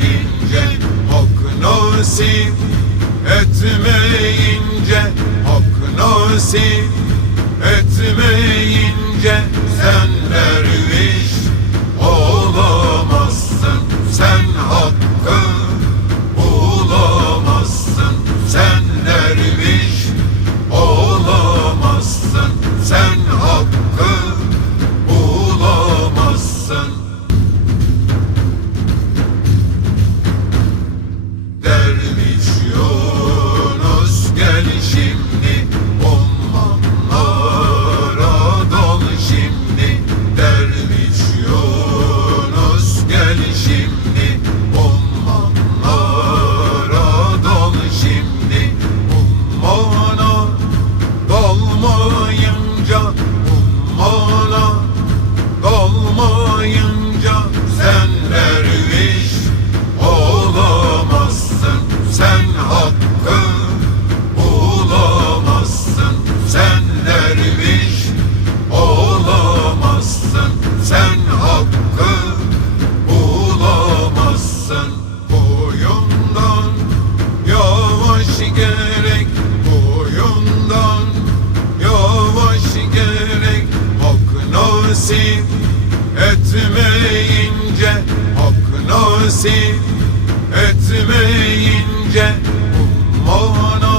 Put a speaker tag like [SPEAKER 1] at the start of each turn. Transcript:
[SPEAKER 1] etmeyince hak nasip etmeyince hak nasip etmeyince sen Mutiny. nasip etmeyince ummana